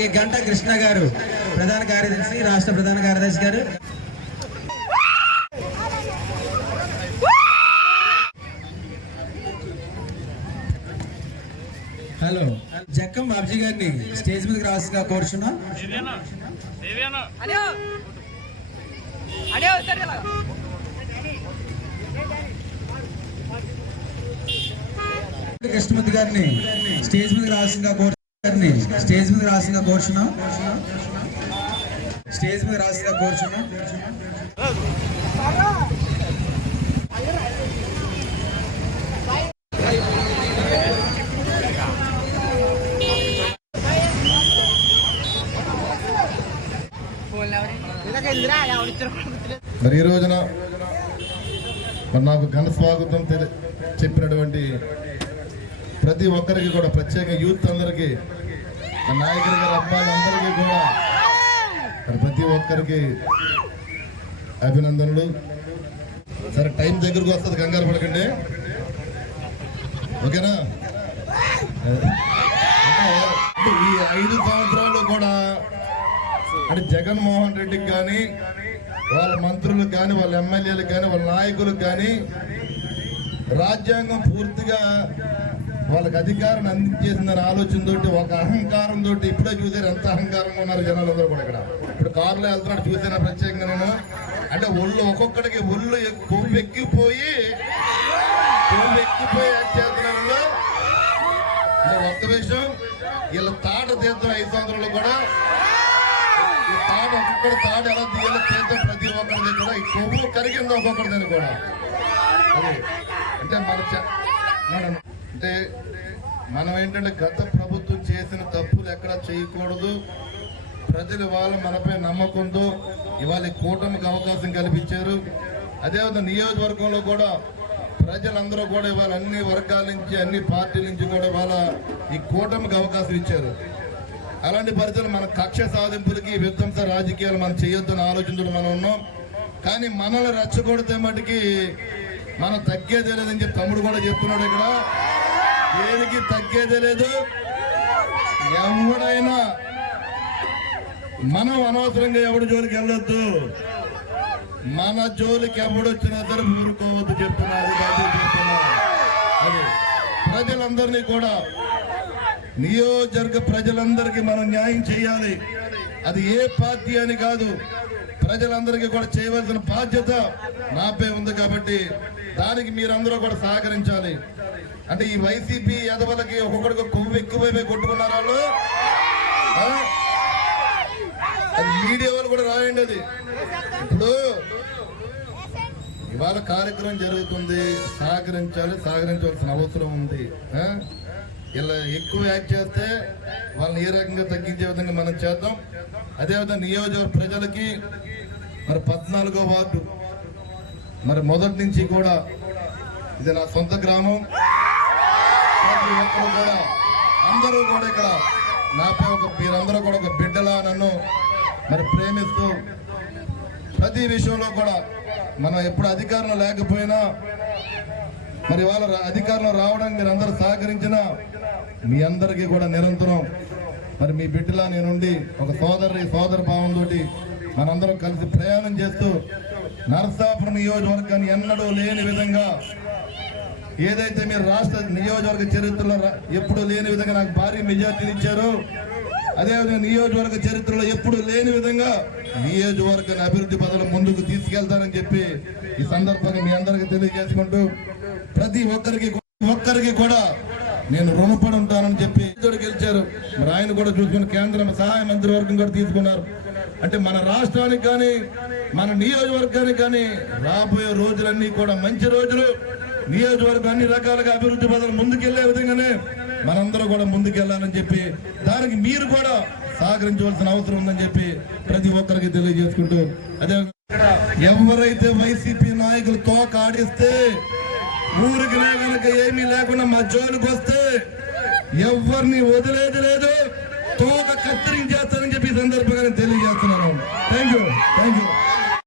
అలాగే గంట కృష్ణ గారు ప్రధాన కార్యదర్శి రాష్ట్ర ప్రధాన కార్యదర్శి గారు. హలో జక్కం బాబ్జీ గారిని స్టేజ్ మీదకి రావాల్సిందిగా కోరుచున్నాం. కృష్ణమూర్తి గారిని స్టేజ్ మీద రాసిందిగా కోరు గారిని స్టేజ్ మీద రాసిగా కోరుచున్నాం స్టేజ్ మీద రాసిగా కోరుచున్నాం మరి ఈ రోజున మరి నాకు ఘన స్వాగతం తెలి- చెప్పినటువంటి ప్రతి ఒక్కరికి కూడా ప్రత్యేక యూత్ అందరికీ నాయకుడి గారి అబ్బాయిలందరికీ కూడా. ప్రతి ఒక్కరికి అభినందనలు. సరే టైం దగ్గరకు వస్తుంది కంగారు పడకండి. ఓకేనా? ఈ ఐదు సంవత్సరాలు కూడా అంటే జగన్మోహన్ రెడ్డికి కానీ వాళ్ళ మంత్రులకు కానీ వాళ్ళ ఎమ్మెల్యేలకు కానీ వాళ్ళ నాయకులకు కానీ రాజ్యాంగం పూర్తిగా వాళ్ళకి అధికారం అందించేసిందనే ఆలోచనతోటి ఒక అహంకారంతో ఇప్పుడే చూసారు ఎంత అహంకారంగా ఉన్నారు జనాలందరూ కూడా ఇక్కడ. ఇప్పుడు కారులో వెళ్తున్నాడు చూసాను ప్రత్యేకంగా నేను? అంటే ఒళ్ళు ఒక్కొక్కడికి ఒళ్ళు ఎక్- కొవ్వు ఎక్కిపోయి కొవ్వు ఎక్కిపోయి చేస్తున్నారు అంటే ఒక్క విషయం వీళ్ళ తాట తీర్థం ఐదు సంవత్సరాలు కూడా ఈ తాడు ఒక్కొక్కటి తాడు ఎలా తీయాలో తీర్థం ప్రతి ఒక్కరిది కూడా ఈ కొవ్వు కరిగింది ఒక్కొక్కరిదని కూడా. అంటే మన మన- అంటే మనం ఏంటంటే గత ప్రభుత్వం చేసిన తప్పులు ఎక్కడ చేయకూడదు. ప్రజలు వాళ్ళు మనపై నమ్మకంతో ఇవాళ ఈ కూటమికి అవకాశం కల్పించారు. అదేవిధంగా నియోజకవర్గంలో కూడా ప్రజలందరూ కూడా ఇవాళ అన్ని వర్గాల నుంచి అన్ని పార్టీల నుంచి కూడా ఇవాళ ఈ కూటమికి అవకాశం ఇచ్చారు. అలాంటి పరిస్థితులు మన కక్ష సాధింపులకి విధ్వంస రాజకీయాలు మనం చేయొద్దని ఆలోచించడం మనం ఉన్నాం. కానీ మనల్ని రెచ్చగొడితే మటుకి మనం తగ్గేదే లేదని చెప్పి తమ్ముడు కూడా చెప్తున్నాడు ఇక్కడ. దేనికి తగ్గేది లేదు. ఎవడైనా మనం అనవసరంగా ఎవడి జోలికి వెళ్ళొద్దు. మన జోలికి ఎవడొచ్చినా సరే ఊరుకోవద్దు చెప్తున్నారు అది ప్రజలందరినీ కూడా నియోజకవర్గ ప్రజలందరికీ మనం న్యాయం చేయాలి. అది ఏ పార్టీ అని కాదు. ప్రజలందరికీ కూడా చేయవలసిన బాధ్యత నాపై ఉంది కాబట్టి దానికి మీరందరూ కూడా సహకరించాలి. అంటే ఈ వైసీపీ ఎదవలకి ఒక్కొక్కడికి కొవ్వు ఎక్కువైపోయి కొట్టుకున్నారు వాళ్ళు. అది మీడియా వాళ్ళు కూడా రాయండి అది. ఇప్పుడు ఇవాళ కార్యక్రమం జరుగుతుంది. సహకరించాలి సహకరించవలసిన అవసరం ఉంది. ఇలా ఎక్కువ యాక్ట్ చేస్తే వాళ్ళని ఏ రకంగా తగ్గించే విధంగా మనం చేద్దాం. అదేవిధంగా నియోజకవర్గ ప్రజలకి మరి పద్నాలుగో వార్డు. మరి మొదటి నుంచి కూడా ఇది నా సొంత గ్రామం. ప్రతి ఒక్కరు కూడా అందరూ కూడా ఇక్కడ నాపై ఒక మీరందరూ కూడా ఒక బిడ్డలా నన్ను మరి ప్రేమిస్తూ ప్రతి విషయంలో కూడా మనం ఎప్పుడు అధికారంలో లేకపోయినా మరి వాళ్ళ అధికారంలో రావడానికి మీరు అందరూ సహకరించిన మీ అందరికీ కూడా నిరంతరం. మరి మీ బిడ్డలా నేనుండి ఒక సోదరి సోదర భావంతో మనందరం కలిసి ప్రయాణం చేస్తూ నరసాపురం నియోజకవర్గాన్ని ఎన్నడూ లేని విధంగా ఏదైతే మీరు రాష్ట్ర నియోజకవర్గ చరిత్రలో ఎప్పుడు ఎప్పుడూ లేని విధంగా నాకు భారీ మెజార్టీని ఇచ్చారో అదేవిధంగా నియోజకవర్గ చరిత్రలో ఎప్పుడు లేని విధంగా నియోజకవర్గాన్ని అభివృద్ధి పదవులు ముందుకు తీసుకెళ్తానని చెప్పి ఈ సందర్భంగా మీ అందరికీ తెలియజేసుకుంటూ ప్రతి ఒక్కరికి ఒక్కరికి కూడా నేను రుణపడి ఉంటానని చెప్పి గెలిచారు. మరి ఆయన కూడా చూసుకుని కేంద్ర సహాయ మంత్రివర్గం కూడా తీసుకున్నారు. అంటే మన రాష్ట్రానికి కానీ మన నియోజకవర్గానికి కానీ రాబోయే రోజులన్నీ కూడా మంచి రోజులు. నియోజకవర్గం అన్ని రకాలుగా అభివృద్ధి పదవులు ముందుకెళ్ళే విధంగానే మనందరూ కూడా ముందుకెళ్ళాలని చెప్పి దానికి మీరు కూడా సహకరించవలసిన అవసరం ఉందని చెప్పి ప్రతి ఒక్కరికి తెలియజేసుకుంటూ అదే ఎవరైతే వైసీపీ నాయకులు తోక ఆడిస్తే ఊరికి కనుక ఏమీ లేకుండా మా జోలికి వస్తే ఎవరిని వదిలేది లేదు. తోక కత్తిరించేస్తానని చెప్పి సందర్భంగా తెలియజేస్తున్నాను. Thank you thank you